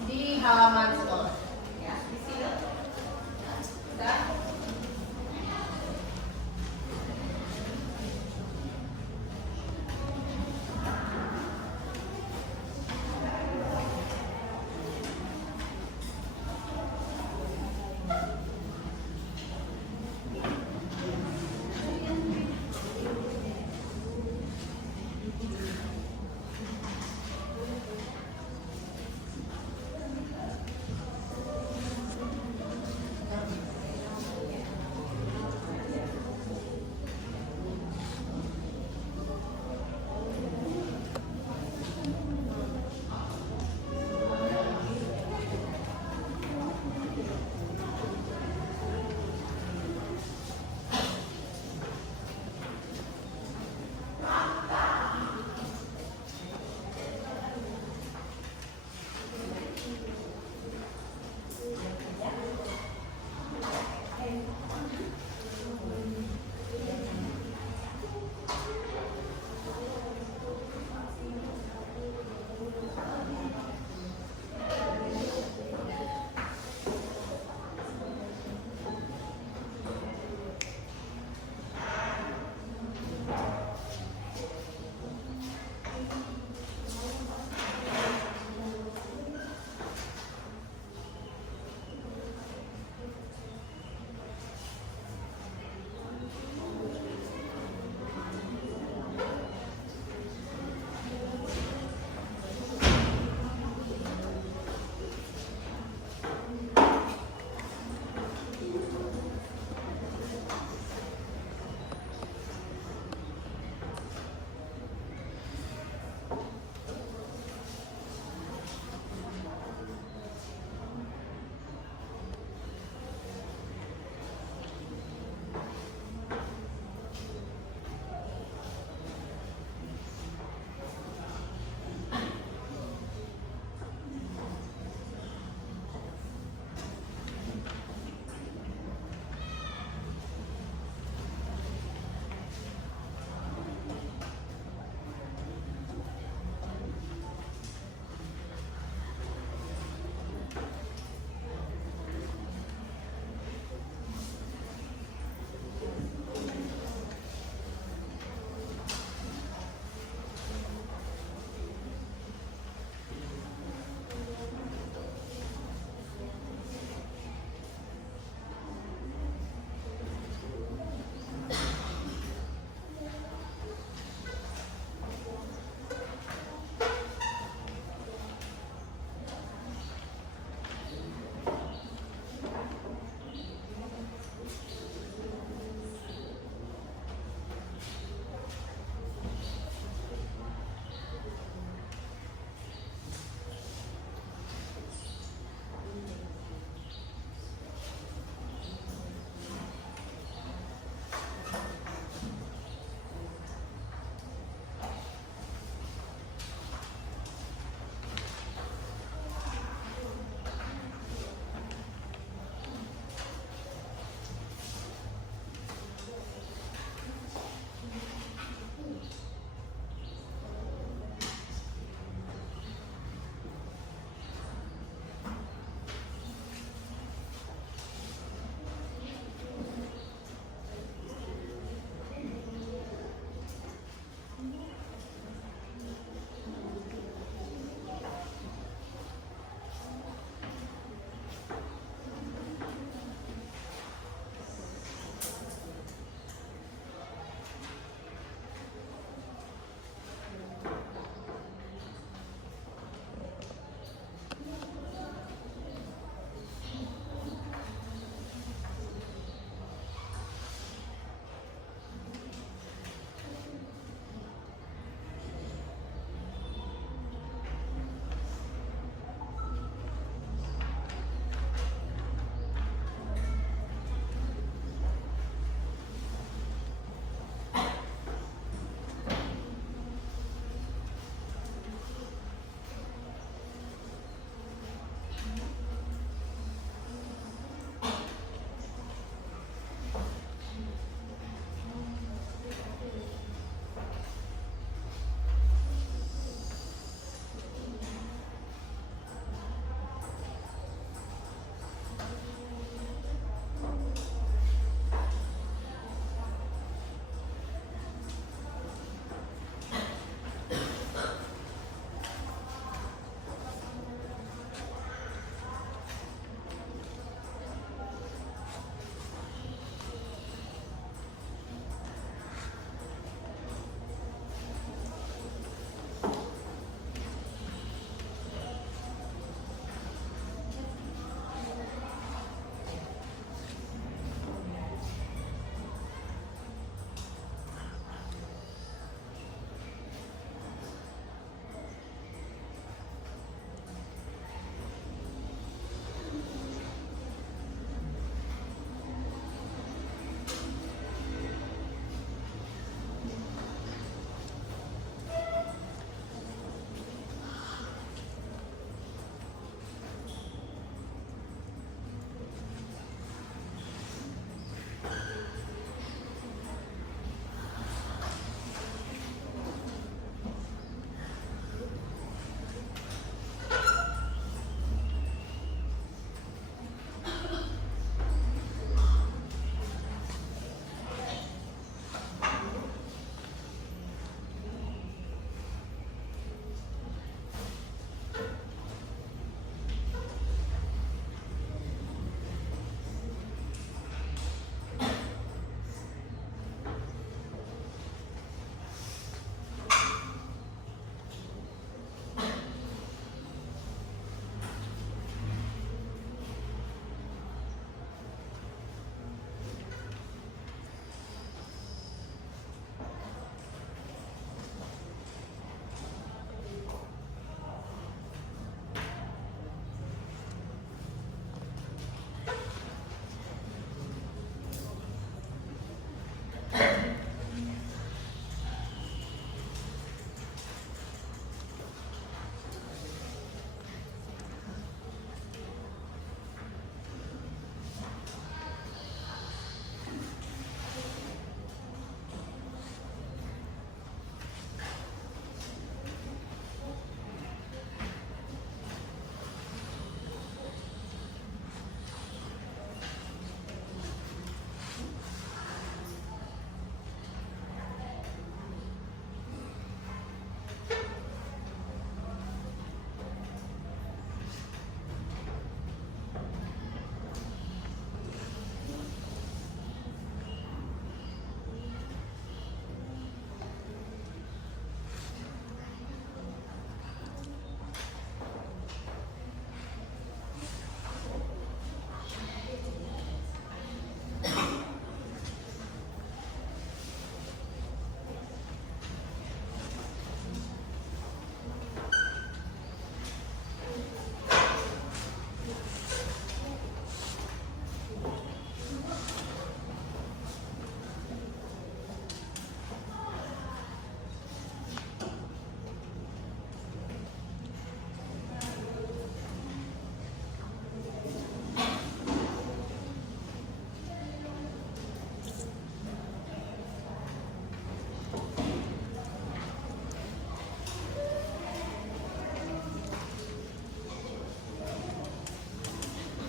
di halaman sekolah. Ya, isi ya. Sudah.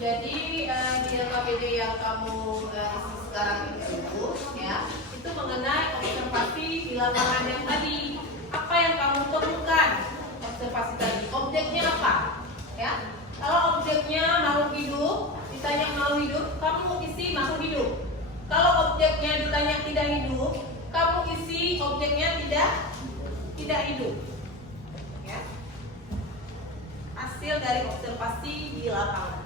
Jadi di LKPD yang kamu isi sekarang itu ya, itu mengenai observasi di lapangan yang tadi. Apa yang kamu temukan observasi tadi? Objeknya apa? Ya, kalau objeknya makhluk hidup, ditanya makhluk hidup, kamu isi makhluk hidup. Kalau objeknya ditanya tidak hidup, kamu isi objeknya tidak hidup. Ya. Hasil dari observasi di lapangan.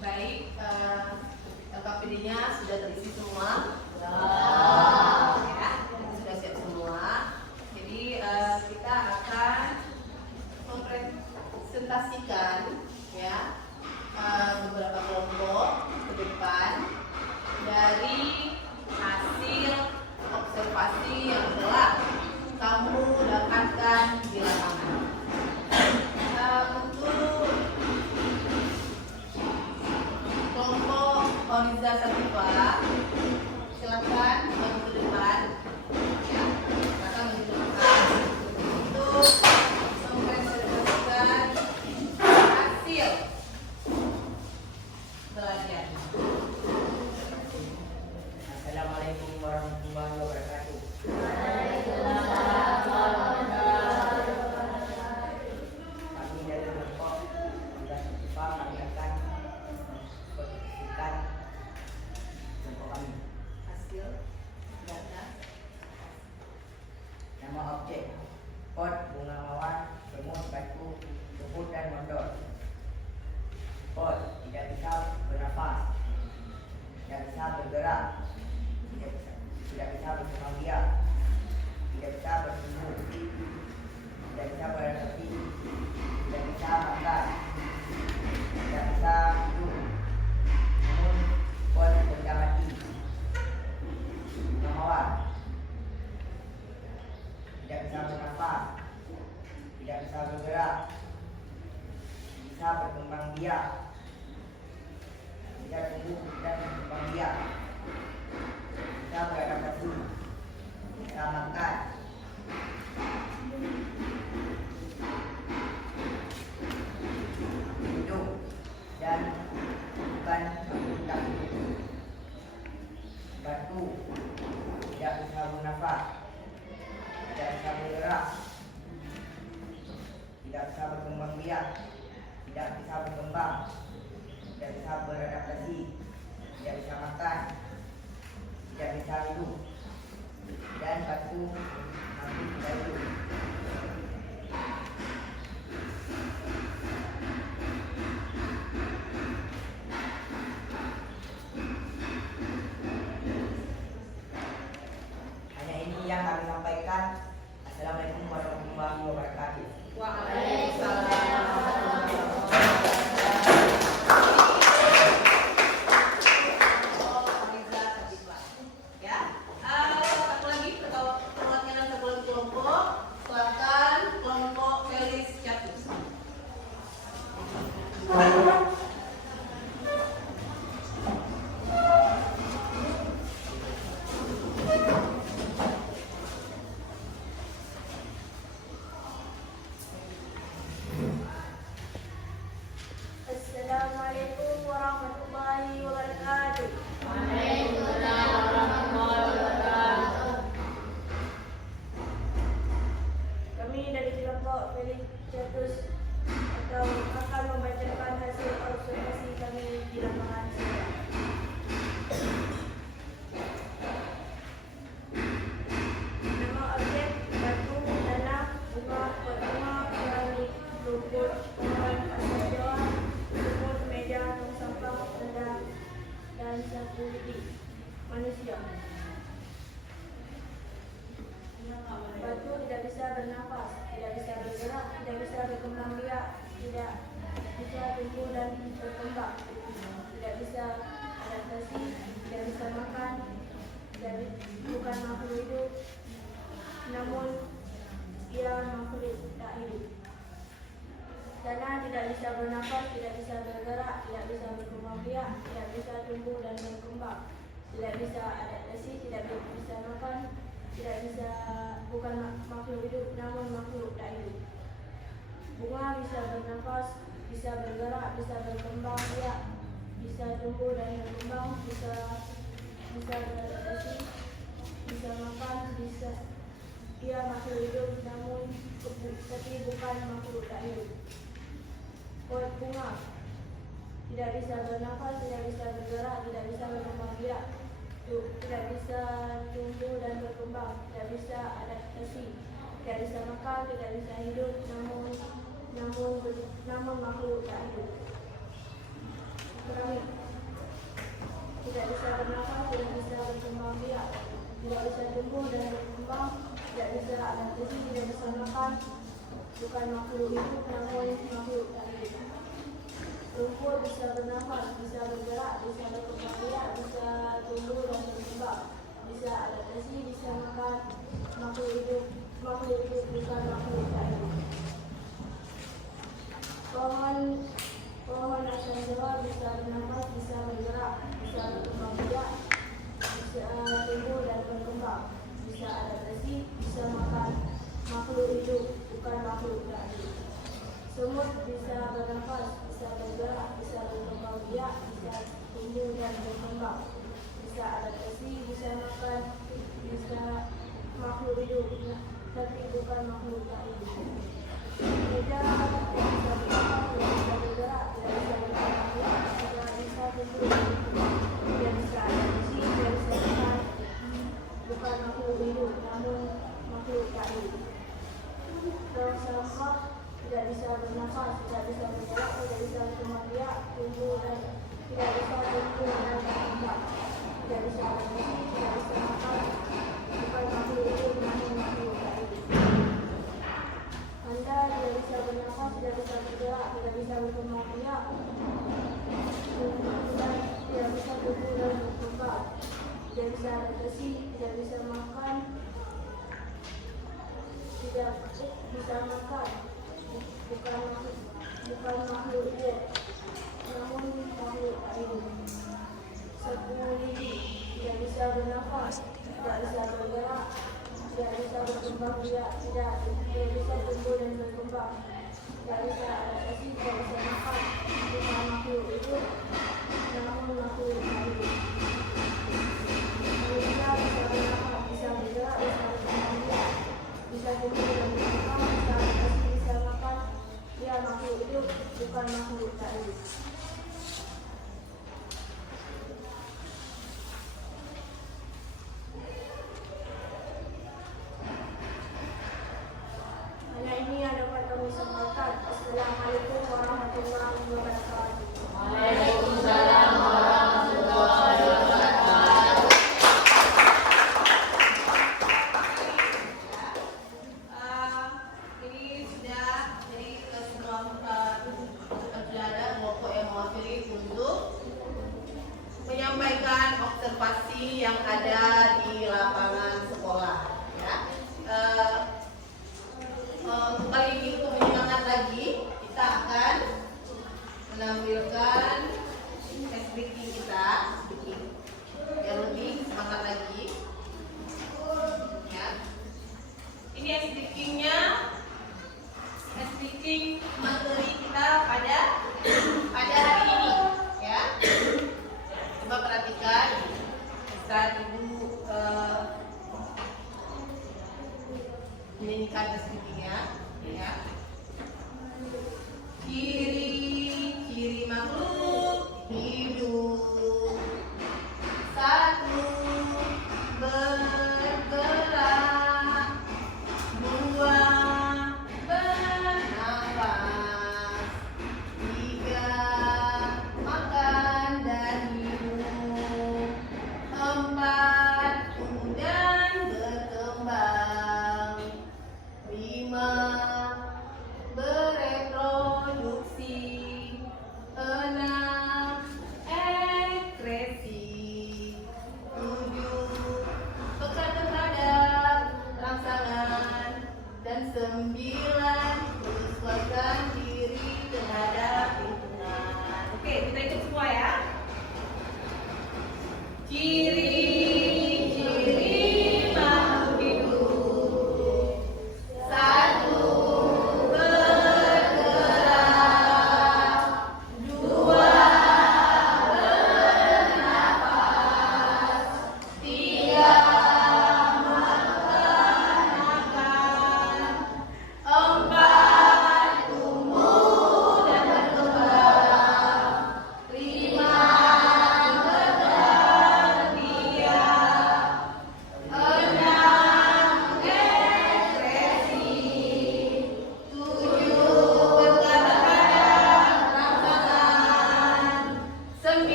Baik, LKPD-nya sudah terisi semua. Ya, sudah siap semua. Jadi kita akan mempresentasikan ya beberapa kelompok ke depan dari hasil observasi yang telah kamu dapatkan di lapangan. Untuk kelompok Oriza Sativa, silakan maju ke depan. Ya, silakan maju ke depan untuk mempresentasikan hasil belajar. Assalamualaikum warahmatullahi wabarakatuh. Kami dari kelompok Oriza Sativa kami akan mempresentasikan kelompok kami. Hasil belajar. Nama objek: pot, bunga mawar, semut, batu, rumput dan mondor. Pot tidak bisa bernafas, tidak bisa bergerak, tidak bisa berkembang biak, tidak bisa bertumbuh, tidak bisa beradaptasi, tidak bisa makan, tidak bisa hidup. Namun pot benda mati. Bunga mawar tidak bisa bernafas, tidak bisa bergerak, bisa berkembang biak, tidak tumbuh dan berkembang biak, bisa beradaptasi, bisa makan, hidup dan bukan tak hidup. Batu tidak bisa bernafas, tidak bisa bergerak, tidak bisa berkembang biak, tidak bisa berkembang, tidak bisa beradaptasi, tidak bisa makan, tidak bisa hidup. Dan batu asli tidak hidup. Hanya ini yang kami sampaikan. Assalamualaikum warahmatullahi wabarakatuh. Ya, satu lagi perwakilan satu lagi kelompok. Silakan kelompok Felis Catus. Assalamualaikum warahmatullahi wabarakatuh. Kami dari kelompok Felis Catus akan membacakan hasil observasi kami di lapangan Sunda. Nama objek batu, tanah, bunga, bunga, keramik, lumpur, pohon, asal Jawa, sumur, meja, tong sampah, benda, dan satu lagi manusia. Batu tidak bisa bernafas, tidak bisa bergerak, tidak bisa berkembang biak, tidak bisa tumbuh dan berkembang, tidak bisa adaptasi, tidak bisa makan, bukan makhluk hidup, namun ia makhluk tak hidup. Tanah tidak bisa bernafas, tidak bisa bergerak, tidak bisa berkembang biak, tidak bisa tumbuh dan berkembang, tidak bisa adaptasi, tidak bisa makan, tidak bisa bukan makhluk hidup, namun makhluk tak hidup. Bunga bisa bernafas, bisa bergerak, bisa berkembang biak, bisa tumbuh dan berkembang, bisa beradaptasi, bisa makan, bisa ia makhluk hidup, namun tapi bukan makhluk tak hidup. Pot bunga tidak bisa bernafas, tidak bisa bergerak, tidak bisa berkembang biak, tidak bisa tumbuh dan berkembang, tidak bisa adaptasi, tidak bisa makan, tidak bisa hidup, namun makhluk tak hidup. Keramik tidak bisa bernafas, tidak bisa berkembang biak, tidak bisa tumbuh dan berkembang, tidak bisa adaptasi, tidak bisa makan, bukan makhluk hidup, namun makhluk tak hidup. Lumpur bisa bernafas, bisa bergerak, bisa berkembang biak, bisa tumbuh dan berkembang, bisa adaptasi, bisa makan, makhluk hidup bukan makhluk tak hidup. Pohon asal Jawa bisa bernafas, bisa bergerak, bisa berkembang biak, bisa tumbuh dan berkembang, bisa adaptasi, bisa makan, makhluk hidup bukan makhluk tak hidup. Semut bisa bernafas, bisa bergerak, bisa berkembang biak, bisa tumbuh dan berkembang, bisa adaptasi, bisa makan, bisa makhluk hidup, tapi bukan makhluk tak hidup. Meja tidak bisa bernafas, tidak bisa bergerak, tidak bisa berkembang biak, tidak bisa tumbuh dan berkembang, tidak bisa adaptasi, tidak bisa makan, bukan makhluk hidup, namun makhluk tak hidup. Tong sampah tidak bisa bernafas, tidak bisa bergerak, tidak bisa berkembang biak, tumbuh dan tidak bisa tumbuh dan berkembang, tidak bisa adaptasi, tidak bisa makan, bukan makhluk hidup, namun makhluk tak hidup. Anda tidak bisa bernafas, tidak bisa bergerak, tidak bisa berkembang biak, dan tidak bisa tumbuh dan berkembang, tidak bisa adaptasi, tidak bisa makan, tidak bisa makan, bukan makhluk hidup, namun makhluk tak hidup. Sapu lidi tidak bisa bernafas, tidak bisa bergerak, tidak bisa berkembang biak, tidak bisa tumbuh dan berkembang, tidak bisa adaptasi, tidak bisa makan, bukan makhluk hidup, namun makhluk tak hidup. Manusia bisa bernafas, bisa bergerak, bisa berkembang biak, bisa tumbuh dan berkembang, bisa adaptasi, bisa makan, ia makhluk hidup, bukan makhluk tak hidup.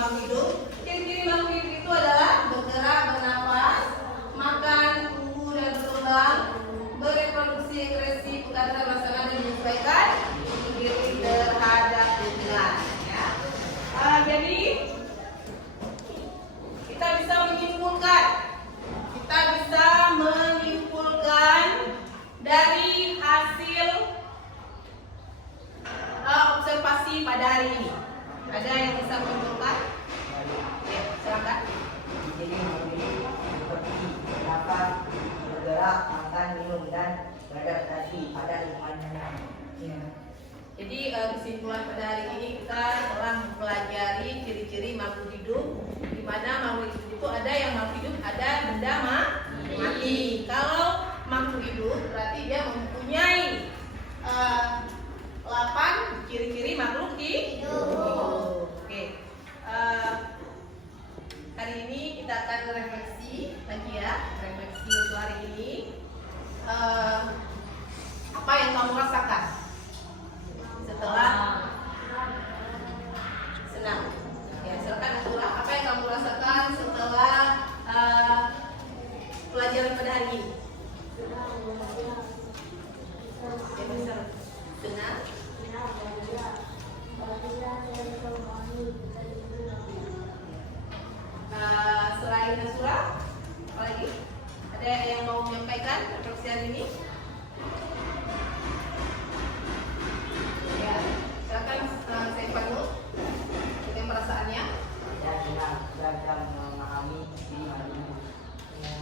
makhluk hidup. Ciri-ciri makhluk hidup itu adalah bergerak, bernafas, makan, tumbuh dan berkembang, bereproduksi, ekskresi, berkata, merasakan dan menyesuaikan diri terhadap lingkungan. Ya. Jadi kita bisa menyimpulkan dari hasil observasi pada hari ini. Ada yang bisa menyimpulkan? Ya, silakan. Jadi seperti bernafas, bergerak, makan, minum dan beradaptasi pada lingkungannya. Ya. Jadi kesimpulan pada hari ini kita telah mempelajari ciri-ciri makhluk hidup, di mana makhluk hidup itu ada yang makhluk hidup, ada benda mati. Kalau makhluk hidup berarti dia mempunyai 8 ciri-ciri makhluk hidup. Oke. Hari ini kita akan refleksi lagi ya, refleksi untuk hari ini. Apa yang kamu rasakan setelah senang? Ya, silakan Azura. Apa yang kamu rasakan setelah pelajaran pada hari ini? Senang. Selain Azura, apa lagi? Ada yang mau menyampaikan refleksi hari ini? Ya, silakan saya panggil dengan perasaannya. Ya, senang belajar memahami diri hari ini. Ya.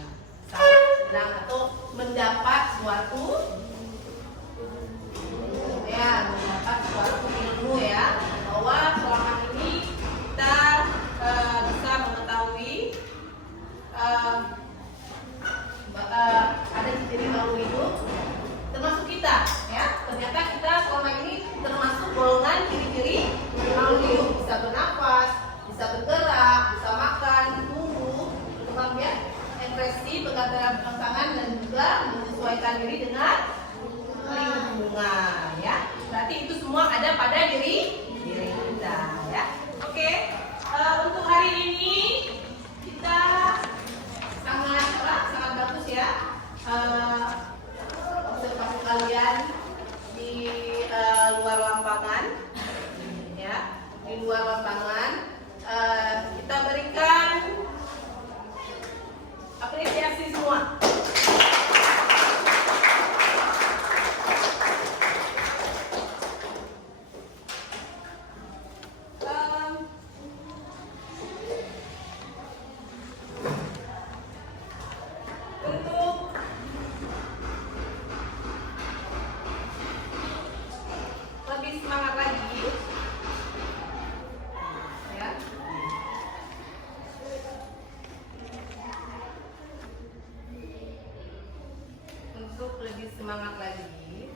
Sangat senang atau mendapat suatu ilmu ya, bahwa selama ini kita bisa mengetahui ada ciri makhluk hidup termasuk kita ya. Ternyata kita selama ini termasuk golongan ciri-ciri makhluk hidup, bisa bernafas, bisa bergerak, bisa makan, tumbuh, berkembang ya, ekspresi, berkata pasangan dan juga menyesuaikan diri dengan lingkungan ya. Berarti itu semua ada pada diri kita ya. Oke. Untuk hari ini kita sangat bagus ya. Observasi kalian di luar lapangan ya. Di luar lapangan kita berikan apresiasi semua. Lebih semangat lagi ya. Untuk lebih semangat lagi,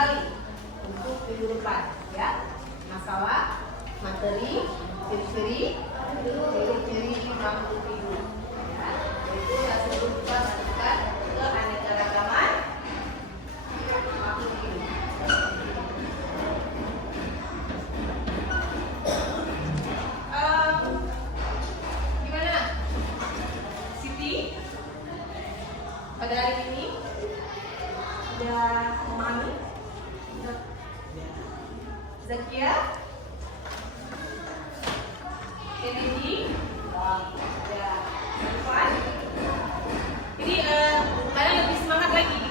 kembali untuk minggu depan ya. Masalah, materi, ciri-ciri makhluk hidup. Ya, itu yang sebelum kita masukkan ke keanekaragaman makhluk hidup. Gimana, Siti? Pada hari ini sudah memahami? Zakia? Kennedy? Ya, Irfan? Jadi kalian lebih semangat lagi,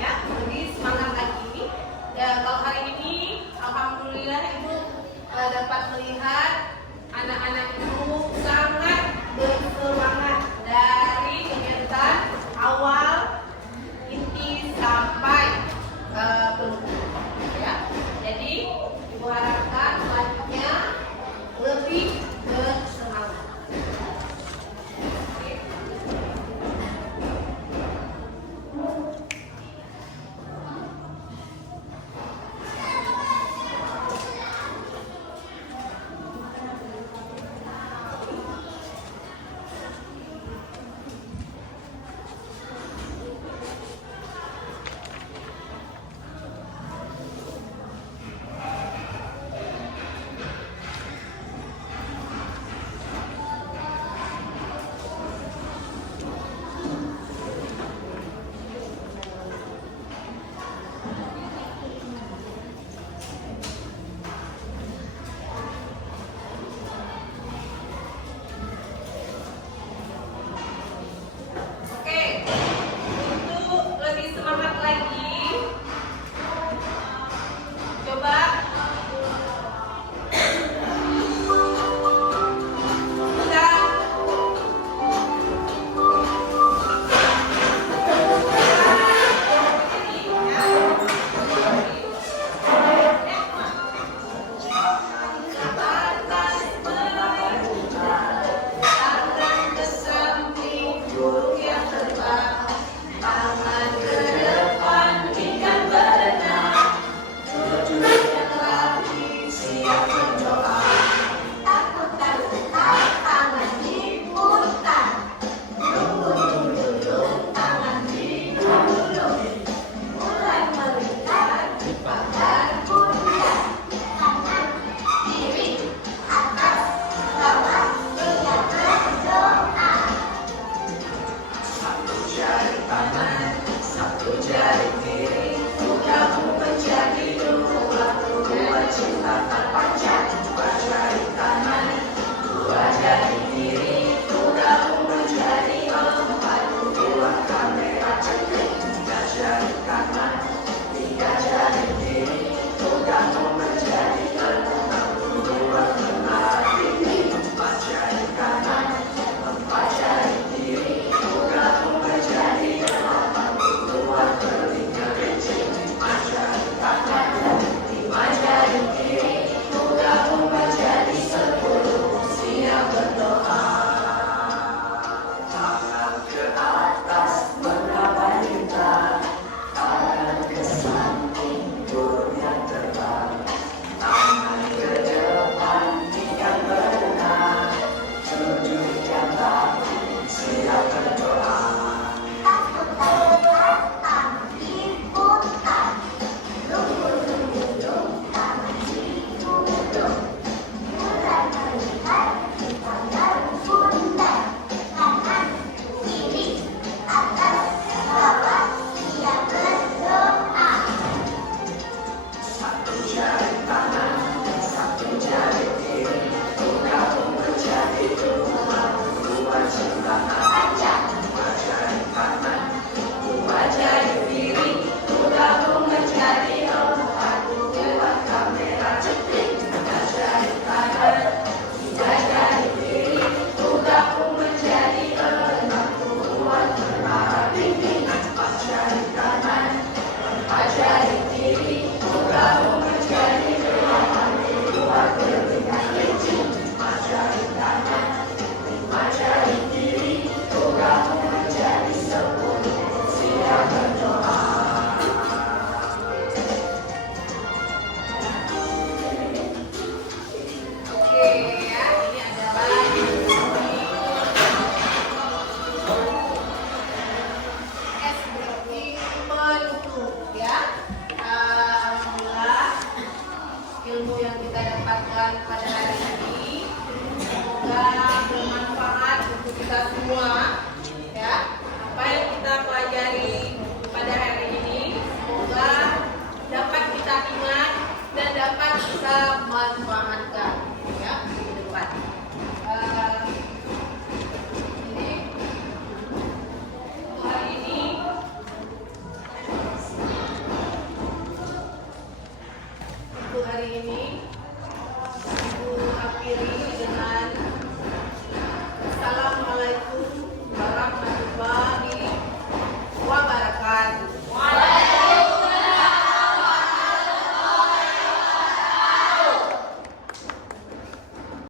ya, lebih semangat lagi. Ya, kalau hari ini, alhamdulillah ibu dapat melihat anak-anak itu sangat bersemangat dari kegiatan awal inti sampai penutup. Ya, jadi ibu harapkan hari ini Ibu akhiri dengan